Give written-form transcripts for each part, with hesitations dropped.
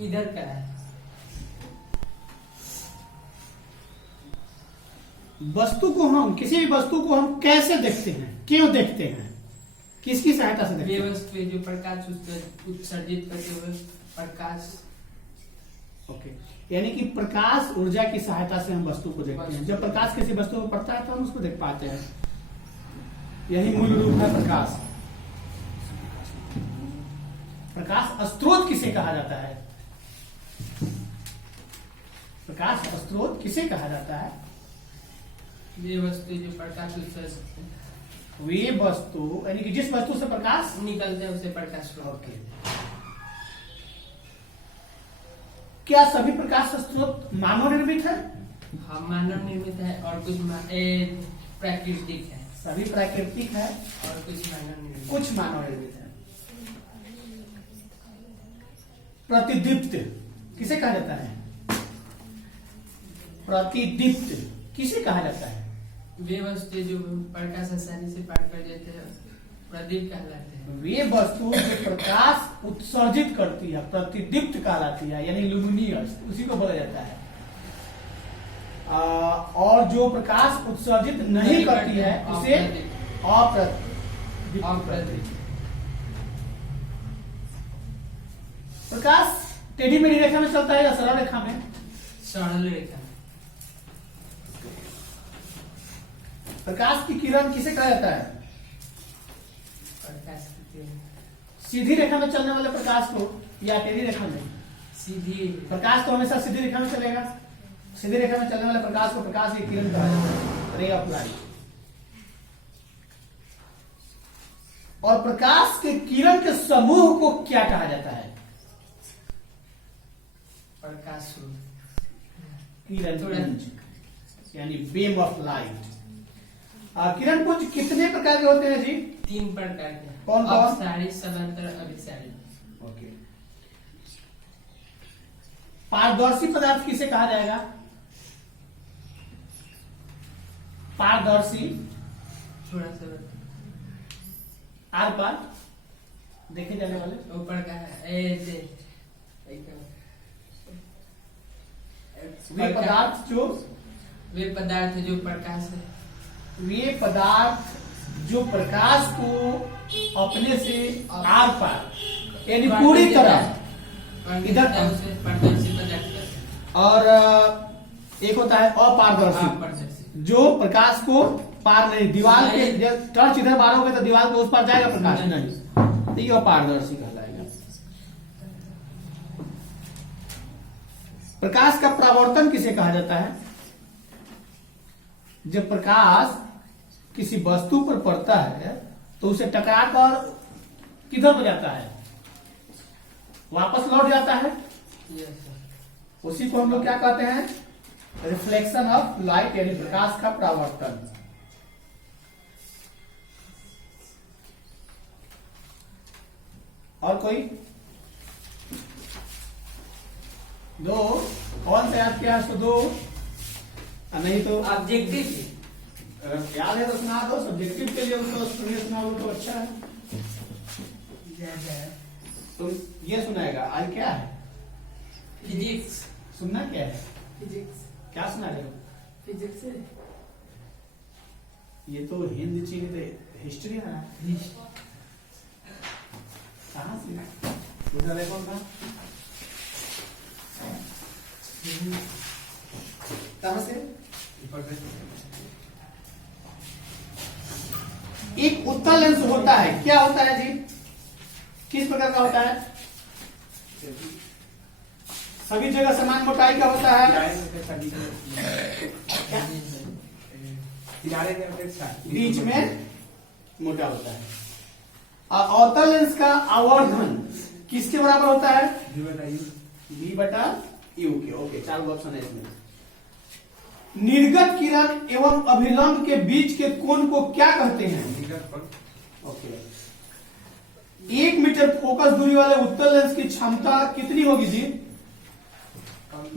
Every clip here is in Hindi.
इधर का है। वस्तु को हम किसी भी वस्तु को हम कैसे देखते हैं, क्यों देखते हैं, किसकी सहायता से देखते वे हैं? वस्तु जो प्रकाश उत्सर्जित करते हुए प्रकाश। ओके, यानी कि प्रकाश ऊर्जा की सहायता से हम वस्तु को देखते हैं। जब प्रकाश किसी वस्तु पर पड़ता है तो हम उसको देख पाते हैं। यही मूल रूप है प्रकाश। प्रकाश स्रोत किसे कहा जाता है? प्रकाश स्रोत किसे कहा जाता है? वे वस्तु जो प्रकाश उत्सर्जित वे वस्तु यानी कि जिस वस्तु से प्रकाश निकलते हैं उसे प्रकाश स्रोत। ओके, क्या सभी प्रकाश स्रोत मानव निर्मित है? हाँ, मानव निर्मित है और कुछ प्राकृतिक है। सभी प्राकृतिक है और कुछ मानव निर्मित। कुछ मानव निर्मित है। प्रतिदीप्त किसे कहा जाता है? प्रतिदीप्त किसे कहा जाता है? वे वस्तु जो प्रकाश आसानी से पार कर देते हैं प्रदीप कहलाते हैं। वे वस्तु जो प्रकाश उत्सर्जित करती है प्रतिदीप्त कहलाती है, यानी लुमिनियस, उसी को बोला जाता है। और जो प्रकाश उत्सर्जित नहीं करती है उसे अप्रदीप्त। प्रकाश टेढ़ी मेढ़ी रेखा में चलता है या सरल रेखा में? सरल रेखा। प्रकाश की किरण किसे कहा जाता है? प्रकाश की किरण। सीधी रेखा में चलने वाले प्रकाश को या टेढ़ी रेखा में? सीधी। प्रकाश तो हमेशा सीधी रेखा में चलेगा। सीधी रेखा में चलने वाले प्रकाश को प्रकाश की किरण कहा जाता है, रे ऑफ लाइट। और प्रकाश के किरण के समूह को क्या कहा जाता है? प्रकाश स्रोत। किरण पुंज, यानी बीम ऑफ लाइट। किरण पुंज कितने प्रकार के होते हैं जी? 3 प्रकार के। कौन कौन? अपसारी, समांतर, अभिसारी। ओके। पारदर्शी पदार्थ किसे कहा जाएगा? पारदर्शी, थोड़ा सा आर पार देखे जाने वाले। ऊपर का है वे पदार्थ जो प्रकाश है। वे पदार्थ जो प्रकाश को अपने से आर पार यानी पूरी तरह इधर पारदर्शी पदार्थ। और एक होता है अपारदर्शी, जो प्रकाश को पार नहीं, दीवार के टर्च इधर मारोगे तो दीवार के उस पार जाएगा प्रकाश नहीं, तो ये अपारदर्शी कहलाएगा। प्रकाश का परावर्तन किसे कहा जाता है? जब प्रकाश किसी वस्तु पर पड़ता है तो उसे टकरा कर किधर हो जाता है? वापस लौट जाता है। उसी को हम लोग क्या कहते हैं? रिफ्लेक्शन ऑफ लाइट, यानी प्रकाश का परावर्तन। और कोई दो? कौन सा याद किया? उसको दो, नहीं तो ऑब्जेक्टिव याद है तो सुना दो। सब्जेक्टिव के लिए उनको सुना दो तो अच्छा है। तो ये सुनाएगा आज क्या है? फिजिक्स। सुनना क्या है? फिजिक्स। क्या सुना रहे हो? फिजिक्स है। ये तो हिंदी चीज हिस्ट्री है ना? कहाँ से उधर है? कौन था? कहाँ से? एक उत्तल लेंस होता है, क्या होता है जी? किस प्रकार का होता है? सभी जगह समान मोटाई का होता है। बीच में मोटा होता है। और अवतल लेंस का आवर्धन किसके बराबर होता है? V बटा U के। ओके, 4 ऑप्शन है इसमें। निर्गत किरण एवं अभिलंब के बीच के कोण को क्या कहते हैं? ओके, 1 मीटर फोकस दूरी वाले उत्तल लेंस की क्षमता कितनी होगी जी?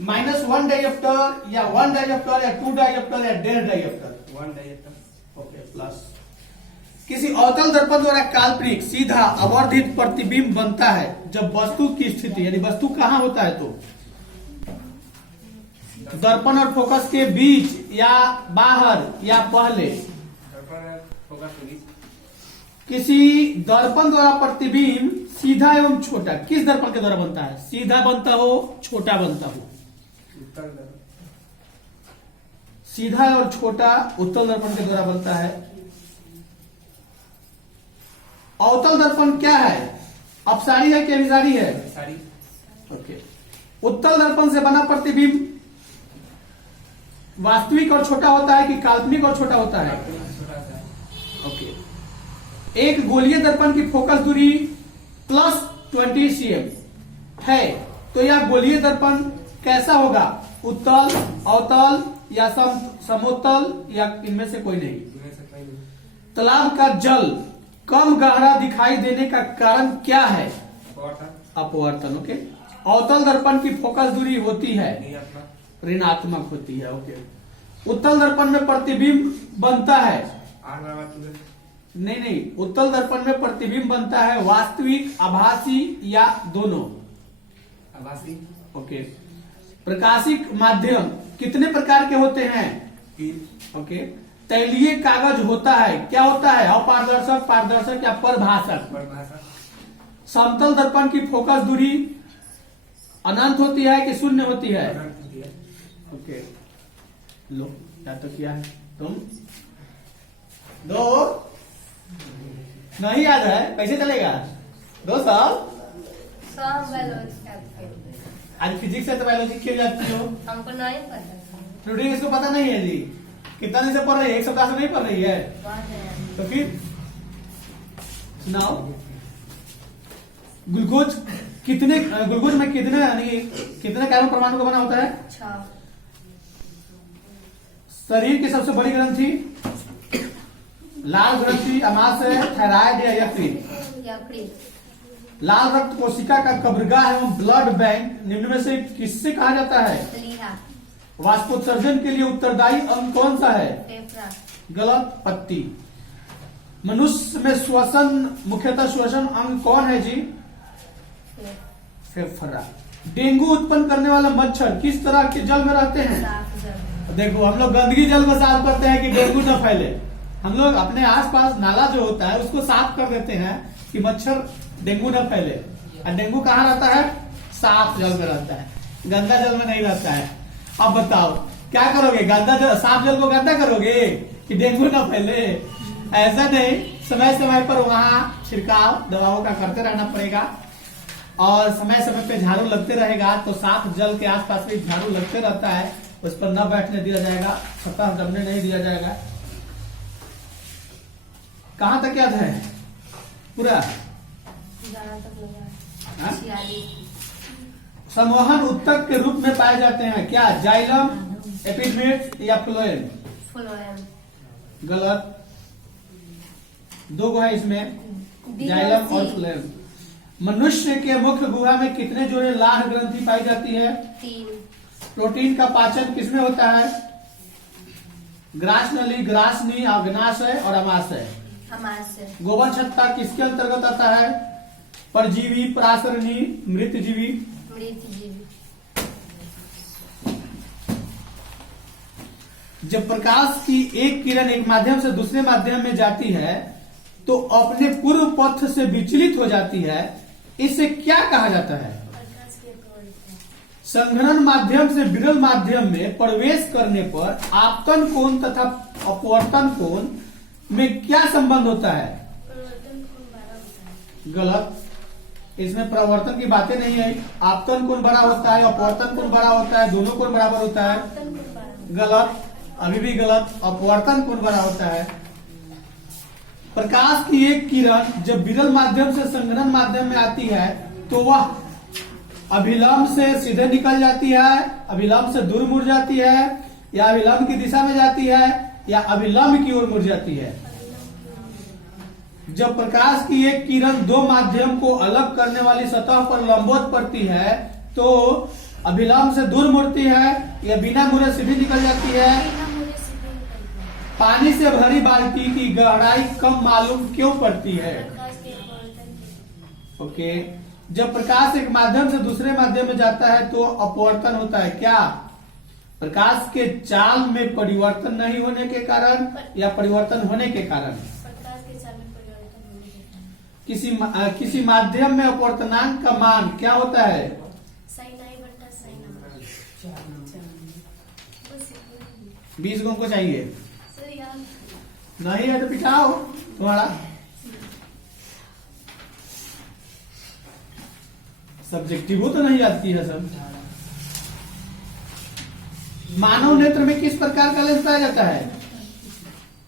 -1 डायोप्टर या 1 डायोप्टर या 2 डायोप्टर या 1.5 डायोप्टर? 1 डायोप्टर। ओके, प्लस किसी अवतल दर्पण द्वारा काल्पनिक सीधा अवर्धित प्रतिबिंब बनता है जब वस्तु की स्थिति, यानी वस्तु कहाँ होता है, तो दर्पण और फोकस के बीच या बाहर या पहले। किसी दर्पण द्वारा प्रतिबिंब सीधा एवं छोटा किस दर्पण के द्वारा बनता है? सीधा बनता हो, छोटा बनता हो। सीधा और छोटा उत्तल दर्पण के द्वारा बनता है। अवतल दर्पण क्या है? अपसारी है कि अभिसारी है? ओके। उत्तल दर्पण से बना प्रतिबिंब वास्तविक और छोटा होता है कि काल्पनिक और छोटा होता है? ओके। एक गोलीय दर्पण की फोकस दूरी +20 cm है, तो यह गोलीय दर्पण कैसा होगा? उत्तल, अवतल या समोत्तल या इनमें से कोई नहीं? तालाब का जल कम गहरा दिखाई देने का कारण क्या है? अपवर्तन। ओके। अवतल दर्पण की फोकस दूरी होती है ऋणात्मक होती है। ओके। उत्तल दर्पण में प्रतिबिंब बनता है, नहीं, उत्तल दर्पण में प्रतिबिंब बनता है वास्तविक, आभासी या दोनों? आभासी। ओके। प्रकाशिक माध्यम कितने प्रकार के होते हैं? 3। ओके। तैलीय कागज होता है, क्या होता है? अपारदर्शक, पारदर्शक या परभाषक? समतल दर्पण की फोकस दूरी अनंत होती है कि शून्य होती है? ओके। लो, या तो क्या है तुम दो नहीं याद है, कैसे चलेगा? 2 साल आज फिजिक्स है तो बायोलॉजी क्यों जाती हो? हमको नहीं पता। फ्लूडिंग इसको पता नहीं है जी? कितना दिन से पढ़ रही है? 1 सप्ताह से नहीं पढ़ रही है? तो फिर सुनाओ। ग्लूकोज में कितने यानी कितने कार्बन परमाणु का बना होता है? 6। शरीर की सबसे बड़ी ग्रंथि? लाल ग्रंथि, अमाशय, थायराइड या यकृत? लाल रक्त कोशिका का कब्रगाह एवं ब्लड बैंक निम्न में से किससे कहा जाता है? वाष्पोत्सर्जन के लिए उत्तरदायी अंग कौन सा है? फेफड़ा। गलत। पत्ती। मनुष्य में मुख्यतः श्वसन अंग कौन है जी? फेफड़ा। डेंगू उत्पन्न करने वाले मच्छर किस तरह के जल में रहते हैं? साफ जल। देखो, हम लोग गंदगी जल में साफ करते हैं कि डेंगू न फैले। हम लोग अपने आसपास नाला जो होता है उसको साफ कर देते हैं कि मच्छर डेंगू न फैले। और डेंगू कहाँ रहता है? साफ जल में रहता है, गंदा जल में नहीं रहता है। अब बताओ क्या करोगे? साफ जल को गंदा करोगे कि डेंगू न फैले? ऐसा नहीं, समय समय पर वहां छिड़काव दवाओं का करते रहना पड़ेगा और समय समय पे झाड़ू लगते रहेगा, तो साफ जल के आसपास में झाड़ू लगते रहता है, उस पर न बैठने दिया जाएगा, सतह जमने नहीं दिया जाएगा। कहां तक याद है पूरा? संवहन उत्तक के रूप में पाए जाते हैं क्या? जाइलम, एपिडर्मिस या फ्लोएम? गलत। 2 है इसमें, जाइलम और फ्लोएम। मनुष्य के मुख्य गुहा में कितने जोड़े लाह ग्रंथि पाई जाती है? 3। प्रोटीन का पाचन किसमें होता है? ग्रासनली, ग्रासनी, अग्नाशय और अमाशय। गोबर छत्ता किसके अंतर्गत आता है? परजीवी, परासरणी, मृतजीवी? जब प्रकाश की एक किरण एक माध्यम से दूसरे माध्यम में जाती है तो अपने पूर्व पथ से विचलित हो जाती है, इसे क्या कहा जाता है? संघनन माध्यम से विरल माध्यम में प्रवेश करने पर आपतन कोण तथा अपवर्तन कोण में क्या संबंध होता है? गलत। इसमें प्रवर्तन की बातें नहीं है। आपतन कोण बड़ा होता है, अपवर्तन कोण बड़ा होता है, दोनों कोण बराबर होता है? गलत, अभी भी गलत। अपवर्तन कोण बड़ा होता है। प्रकाश की एक किरण जब विरल माध्यम से संघनन माध्यम में आती है तो वह अभिलंब से सीधे निकल जाती है, अभिलंब से दूर मुड़ जाती है, या अभिलंब की दिशा में जाती है, या अभिलंब की ओर मुड़ जाती है। जब प्रकाश की एक किरण 2 माध्यम को अलग करने वाली सतह पर लंबवत पड़ती है तो अभिलंब से दूर मुड़ती है या बिना मुड़े सीधी निकल जाती है? पानी से भरी बाल्टी की गहराई कम मालूम क्यों पड़ती है? प्रकाश के अपवर्तन के। ओके, जब प्रकाश एक माध्यम से दूसरे माध्यम में जाता है तो अपवर्तन होता है क्या? प्रकाश के चाल में परिवर्तन नहीं होने के कारण या परिवर्तन होने के कारण? प्रकाश के चाल में परिवर्तन होने के कारण। किसी माध्यम में अपवर्तनांक का मान क्या होता है? साइन आई बट्टा साइन आर। बस इतना। 20 को हमको चाहिए, सर यार नहीं है तो पिटाओ तुम्हारा। सब्जेक्टिव तो नहीं आती है सब। मानव नेत्र में किस प्रकार का लेंस पाया जाता है?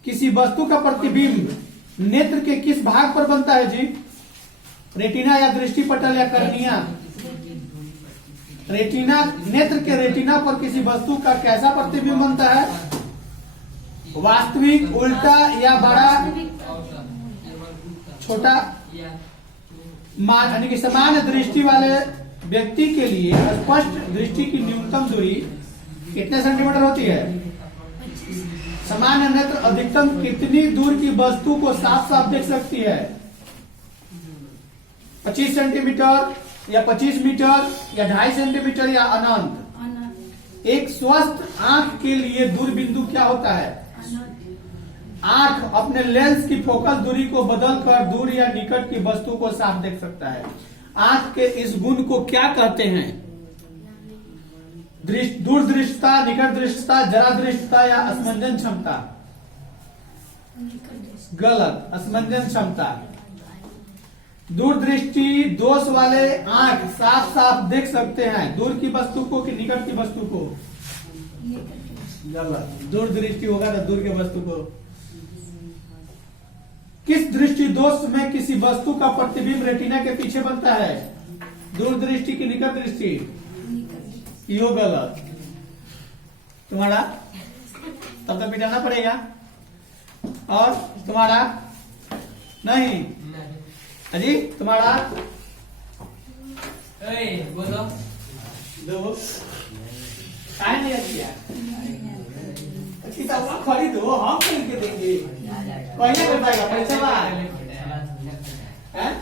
किसी वस्तु का प्रतिबिंब नेत्र के किस भाग पर बनता है जी? रेटिना या दृष्टि पटल या कर्निया? रेटिना, नेत्र के रेटिना पर किसी वस्तु का कैसा प्रतिबिंब बनता है? वास्तविक, उल्टा या बड़ा, छोटा? यानी कि समान दृष्टि वाले व्यक्ति के लिए स्पष्ट दृष्टि की न्यूनतम दूरी कितने सेंटीमीटर होती है? सामान्य नेत्र अधिकतम कितनी दूर की वस्तु को साफ साफ देख सकती है? 25 सेंटीमीटर या 25 मीटर या 2.5 सेंटीमीटर या अनंत? एक स्वस्थ आंख के लिए दूर बिंदु क्या होता है? आंख अपने लेंस की फोकल दूरी को बदलकर दूर या निकट की वस्तु को साफ देख सकता है। आंख के इस गुण को क्या कहते हैं? दूरदृष्टता, निकट दृष्टता, जरा दृष्टता या असमंजन क्षमता? गलत, असमंजन क्षमता। दूरदृष्टि दोष वाले आंख साफ साफ देख सकते हैं दूर की वस्तु को कि निकट की वस्तु को? गलत, दूरदृष्टि होगा तो दूर की वस्तु को। किस दृष्टि दोष में किसी वस्तु का प्रतिबिंब रेटिना के पीछे बनता है? दूरदृष्टि की निकट दृष्टि? यो गलत। तुम्हारा तब तो पिटाना पड़ेगा। और तुम्हारा नहीं अजी, तुम्हारा बोलो दो काय नहीं किया? किताब खरीदो, हम खरीद के देंगे। पहले कर पाएगा पैसा बा हैं?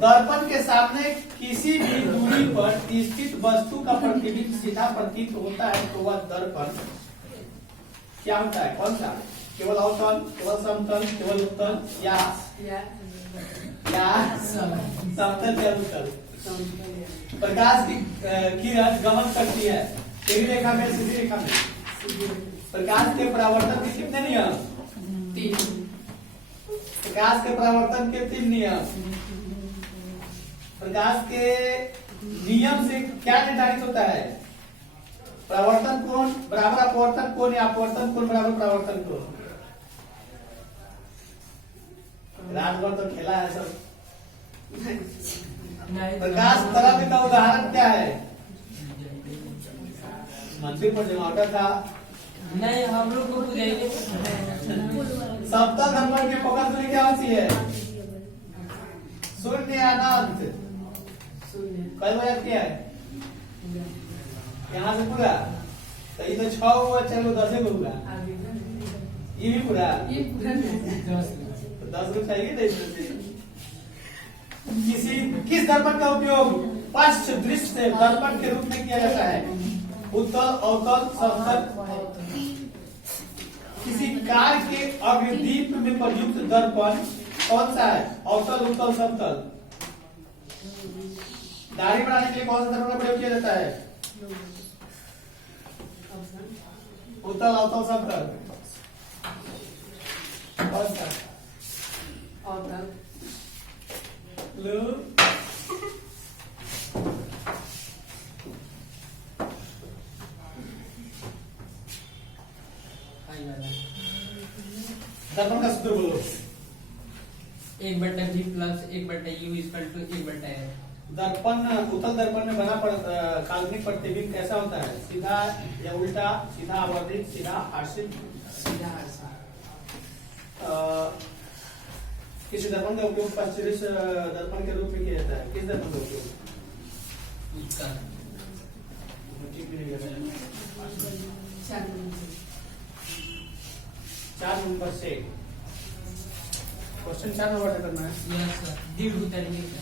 दर्पण के सामने किसी भी दूरी पर स्थित वस्तु का प्रतिबिंब सीधा प्रतीत होता है तो वह दर्पण क्या होता है? कौन सा? केवल अवतल, केवल समतल, केवल उत्तल या समतल या उत्तल? प्रकाश की किरण गमन करती है टेढ़ी रेखा में, सीधी रेखा में? प्रकाश के परावर्तन के कितने नियम? 3। प्रकाश के परावर्तन के 3 नियम। प्रकाश के नियम से क्या निर्धारित होता है? परावर्तन कोण बराबर अपवर्तन कोण या अपवर्तन कोण बराबर परावर्तन कोण? रात भर तो खेला है सब। प्रकाश तरंग का उदाहरण क्या है? मंदिर पर जमावटा था। नहीं, हम लोग को बुझाइए। सप्तम दर्पण की फोकस दूरी क्या होती है? शून्य या अनंत? कई बार क्या है? यहाँ से पूरा तो ये तो 6 हुआ, चलो 10 को हुआ। ये भी पूरा 10 को चाहिए था इसमें। किस दर्पण का उपयोग पश्च दृश्य से दर्पण के रूप में किया जाता है? उत्तल, अवतल, समतल? किसी कार के अग्रदीप में प्रयुक्त दर्पण कौन सा है? अवतल, उत्तल, समतल? दाढ़ी बनाने के लिए कौन सा दर्पण का प्रयोग किया जाता है? उत्तल, अवतल, समतल? कौन सा? अवतल। लो दर्पण का सूत्र बोलो। 1/v plus 1/u equal to 1/f। दर्पण, उत्तल दर्पण में बना काल्पनिक प्रतिबिंब कैसा होता है? सीधा या उल्टा? सीधा आवर्धित, सीधा आश्रित? सीधा आश्रित। किसी दर्पण का उपयोग पश्चिम दर्पण के रूप में किया जाता है? किस दर्पण का उपयोग? उत्तर। ठीक नहीं लगा। 4 नंबर से क्वेश्चन 4 नंबर का करना है। यस सर दीर्घ तरीके का